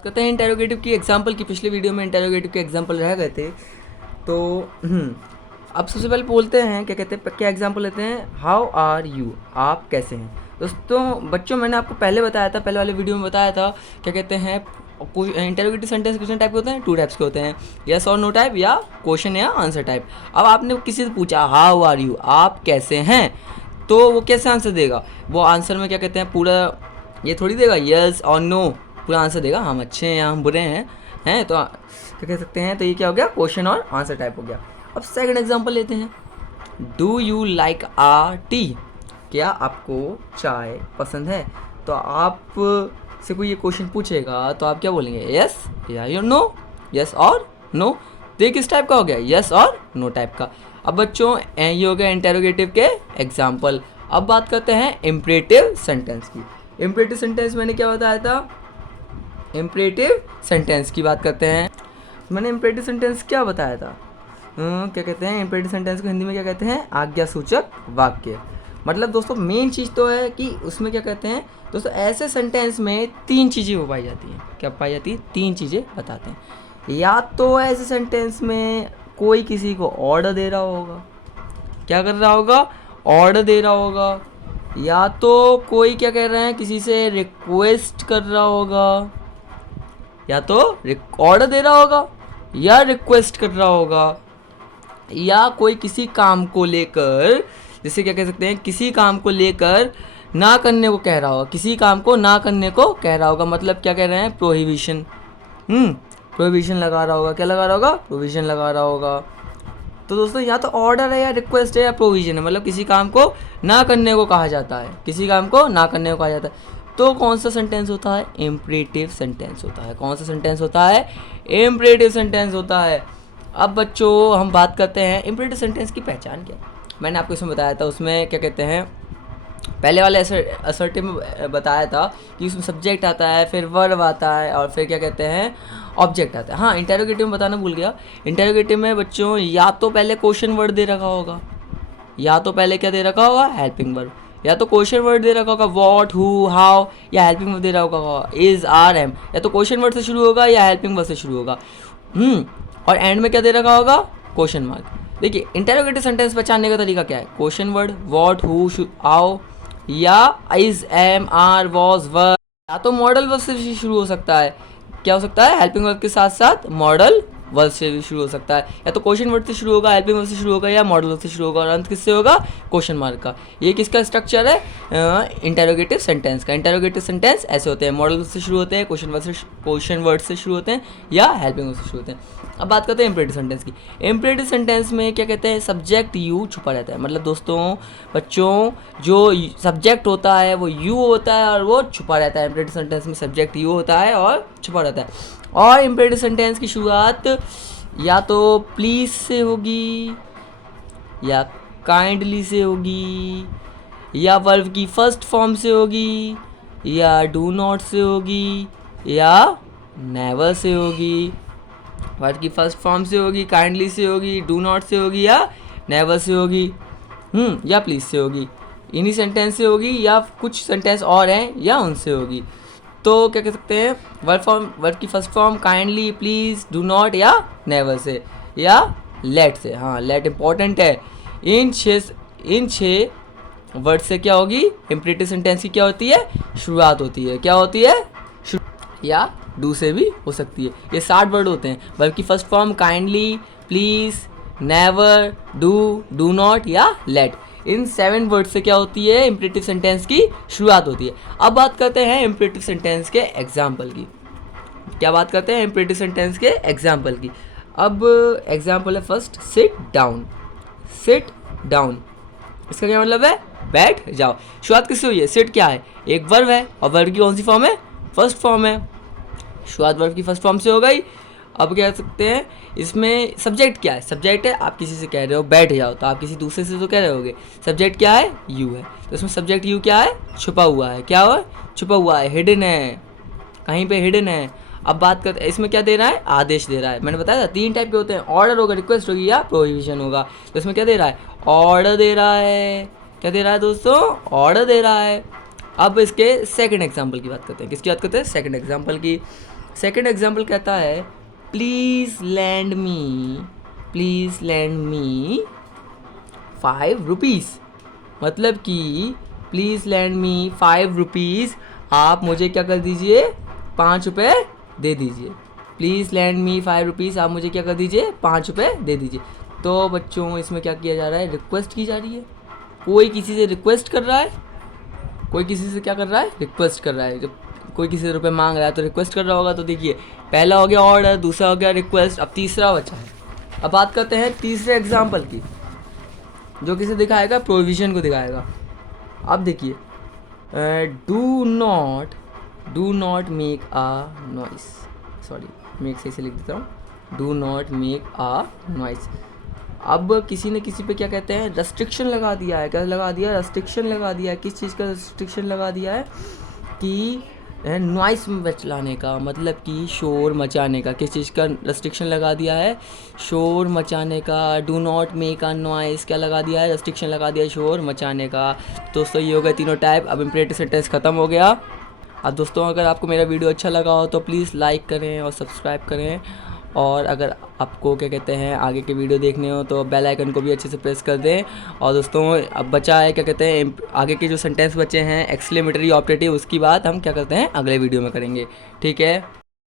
बात करते हैं इंटेरोगेटिव की एग्जांपल की। पिछले वीडियो में इंटेरोगेटिव के एग्जांपल रह गए थे, तो अब सबसे पहले बोलते हैं क्या कहते हैं, क्या एग्जांपल लेते हैं। हाउ आर यू, आप कैसे हैं। दोस्तों बच्चों, मैंने आपको पहले बताया था, पहले वाले वीडियो में बताया था क्या कहते हैं, इंटेरोगेटिव सेंटेंस कितने टाइप के होते हैं, 2 टाइप्स के होते हैं, यस और नो टाइप या क्वेश्चन या आंसर टाइप। अब आपने किसी से पूछा हाउ आर यू, आप कैसे हैं, तो वो कैसे आंसर देगा। वो आंसर में क्या कहते हैं, पूरा ये थोड़ी देगा यस और नो, पूरा आंसर देगा हम अच्छे हैं या हम बुरे हैं तो क्या कह सकते हैं। तो ये क्या हो गया, क्वेश्चन और आंसर टाइप हो गया। अब सेकंड एग्जांपल लेते हैं। Do you like a tea, क्या आपको चाय पसंद है। तो आप से कोई ये क्वेश्चन पूछेगा तो आप क्या बोलेंगे, यस या नो, यस और नो। तो ये किस टाइप का हो गया, यस और नो टाइप का। अब बच्चों ये हो गया इंटेरोगेटिव के एग्जाम्पल। अब बात करते हैं इम्परेटिव सेंटेंस की। इम्परेटिव सेंटेंस मैंने क्या बताया था, इम्परेटिव सेंटेंस की बात करते हैं। मैंने इम्परेटिव सेंटेंस क्या बताया था, क्या कहते हैं, इम्परेटिव सेंटेंस को हिंदी में क्या कहते हैं, आज्ञासूचक वाक्य। मतलब दोस्तों मेन चीज़ तो है कि उसमें क्या कहते हैं दोस्तों, ऐसे सेंटेंस में 3 चीज़ें हो पाई जाती हैं। क्या पाई जाती है, 3 चीज़ें बताते हैं। या तो ऐसे सेंटेंस में कोई किसी को ऑर्डर दे रहा होगा, क्या कर रहा होगा, ऑर्डर दे रहा होगा। या तो कोई क्या कह रहे हैं, किसी से रिक्वेस्ट कर रहा होगा, या तो ऑर्डर दे रहा होगा या रिक्वेस्ट कर रहा होगा। या कोई किसी काम को लेकर, जैसे क्या कह सकते हैं, किसी काम को लेकर ना करने को कह रहा होगा, किसी काम को ना करने को कह रहा होगा। मतलब क्या कह रहे हैं, प्रोहिबिशन, प्रोहिबिशन लगा रहा होगा। क्या लगा रहा होगा, प्रोविजन लगा रहा होगा। तो दोस्तों या तो ऑर्डर है या रिक्वेस्ट है या प्रोविजन है, मतलब किसी काम को ना करने को कहा जाता है, किसी काम को ना करने को कहा जाता है। तो कौन सा सेंटेंस होता है, इम्परेटिव सेंटेंस होता है। कौन सा सेंटेंस होता है, इम्परेटिव सेंटेंस होता है। अब बच्चों हम बात करते हैं इम्परेटिव सेंटेंस की पहचान क्या है। मैंने आपको इसमें बताया था, उसमें क्या कहते हैं, पहले वाले असर्टिव में बताया था कि उसमें सब्जेक्ट आता है, फिर वर्ब आता है और फिर क्या कहते हैं, ऑब्जेक्ट आता है। हाँ, इंटेरोगेटिव में बताना भूल गया। इंटेरोगेटिव में बच्चों या तो पहले क्वेश्चन वर्ड दे रखा होगा, या तो पहले क्या दे रखा होगा, हेल्पिंग वर्ब। या तो क्वेश्चन वर्ड दे रखा होगा, व्हाट, हु, हाउ, या हेल्पिंग वर्ब दे रखा होगा, इज, आर, एम। या तो क्वेश्चन वर्ड से शुरू होगा या हेल्पिंग वर्ब से शुरू होगा। और एंड में क्या दे रखा होगा, क्वेश्चन मार्क। देखिए इंटेरोगेटिव सेंटेंस पहचानने का तरीका क्या है, question word, what, who, how, या इज, एम, आर, वॉज, वर। या तो मॉडल वर्ब से शुरू हो सकता है, क्या हो सकता है, हेल्पिंग वर्ब के साथ साथ मॉडल वर्ब से भी शुरू हो सकता है। या तो क्वेश्चन वर्ड से शुरू होगा, हेल्पिंग वर्ब से शुरू होगा, या मॉडल वर्ब से शुरू होगा, और अंत किससे होगा, क्वेश्चन मार्क का। ये किसका स्ट्रक्चर है, इंटेरोगेटिव सेंटेंस का। इंटेरोगेटिव सेंटेंस ऐसे होते हैं, मॉडल वर्ब से शुरू होते हैं, क्वेश्चन वर्ड से शुरू होते हैं, या हेल्पिंग वर्ब से शुरू होते हैं। अब बात करते हैं इम्परेटिव सेंटेंस की। इम्परेटिव सेंटेंस में क्या कहते हैं, सब्जेक्ट यू छुपा रहता है। मतलब दोस्तों बच्चों, जो सब्जेक्ट होता है वो यू होता है और वो छुपा रहता है। इम्परेटिव सेंटेंस में सब्जेक्ट यू होता है और छुपा रहता है। और इम्परेटिव सेंटेंस की शुरुआत या तो प्लीज़ से होगी, या काइंडली से होगी, या वर्ब की फर्स्ट फॉर्म से होगी, या डू नॉट से होगी, या नेवर से होगी। वर्ब की फर्स्ट फॉर्म से होगी, काइंडली से होगी, डू नॉट से होगी, या नेवर से होगी, या प्लीज़ से होगी। इन्हीं सेंटेंस से होगी, या कुछ सेंटेंस और हैं या उनसे होगी। तो क्या कह सकते हैं, वर्ब की first form kindly, please, do not, या नेवर से, या लेट से। हाँ, लेट इंपॉर्टेंट है। इन छः वर्ड से क्या होगी, इम्परेटिव सेंटेंस की क्या होती है, शुरुआत होती है। क्या होती है, या डू से भी हो सकती है। ये 60 वर्ड होते हैं। वर्ब की first form kindly, please, never, do not, या लेट। इन 7 वर्ड से क्या होती है, इम्परेटिव सेंटेंस की शुरुआत होती है। अब बात करते हैं इम्परेटिव सेंटेंस के एग्जाम्पल की। क्या बात करते हैं, इम्परेटिव सेंटेंस के एग्जाम्पल की। अब एग्जाम्पल है first, sit down. Sit down इसका क्या मतलब है, बैठ जाओ। शुरुआत किससे हुई है, सिट क्या है, एक वर्ब है, और वर्ब की कौन सी फॉर्म है, फर्स्ट फॉर्म है। शुरुआत वर्ब की फर्स्ट फॉर्म से हो गई। अब कह सकते हैं इसमें सब्जेक्ट क्या है, सब्जेक्ट है, आप किसी से कह रहे हो बैठ जाओ, तो आप किसी दूसरे से तो कह रहे होगे। सब्जेक्ट क्या है, यू है, तो इसमें सब्जेक्ट यू क्या है, छुपा हुआ है। क्या हुआ, छुपा हुआ है, हिडन है, कहीं पे हिडन है। अब बात करते हैं इसमें क्या दे रहा है, आदेश दे रहा है। मैंने बताया था 3 टाइप के होते हैं, ऑर्डर होगा, रिक्वेस्ट होगी, या प्रोहिबिशन होगा। तो इसमें क्या दे रहा है, ऑर्डर दे रहा है। क्या दे रहा है दोस्तों, ऑर्डर दे रहा है। अब इसके सेकंड एग्जांपल की बात करते हैं। किसकी बात करते हैं, सेकंड एग्जांपल की। सेकंड एग्जाम्पल कहता है प्लीज़ लैंड मी 5 रुपीज़। मतलब कि प्लीज़ लैंड मी 5 रुपीज़, आप मुझे क्या कर दीजिए, 5 रुपये दे दीजिए। प्लीज़ लैंड मी 5 रुपीज़, आप मुझे क्या कर दीजिए, 5 रुपये दे दीजिए। तो बच्चों इसमें क्या किया जा रहा है, रिक्वेस्ट की जा रही है। कोई किसी से रिक्वेस्ट कर रहा है, कोई किसी से क्या कर रहा है, रिक्वेस्ट कर रहा है। जब कोई किसी से रुपये मांग रहा है तो रिक्वेस्ट कर रहा होगा। तो देखिए पहला हो गया ऑर्डर, दूसरा हो गया रिक्वेस्ट, अब तीसरा बचा है। अब बात करते हैं तीसरे एग्जाम्पल की, जो किसे दिखाएगा, प्रोविज़न को दिखाएगा। अब देखिए do not make a noise, sorry make से लिख देता हूँ, do not make a noise. अब किसी ने किसी पे क्या कहते हैं, रेस्ट्रिक्शन लगा दिया है। क्या लगा दिया, रेस्ट्रिक्शन लगा दिया है। किस चीज़ का रेस्ट्रिक्शन लगा दिया है, कि नॉइस मचाने का, मतलब कि शोर मचाने का। किस चीज़ का रेस्ट्रिक्शन लगा दिया है, शोर मचाने का। Do not make a noise क्या लगा दिया है, रेस्ट्रिक्शन लगा दिया है शोर मचाने का। दोस्तों ये हो गए तीनों टाइप। अब इम्परेटिव सेंटेंस ख़त्म हो गया। अब दोस्तों अगर आपको मेरा वीडियो अच्छा लगा हो तो प्लीज़ लाइक करें और सब्सक्राइब करें, और अगर आपको क्या कहते हैं आगे के वीडियो देखने हो तो बेल आइकन को भी अच्छे से प्रेस कर दें। और दोस्तों अब बचा है क्या कहते हैं, आगे के जो सेंटेंस बचे हैं एक्सक्लेमेटरी ऑपरेटिव, उसकी बात हम क्या करते हैं अगले वीडियो में करेंगे। ठीक है।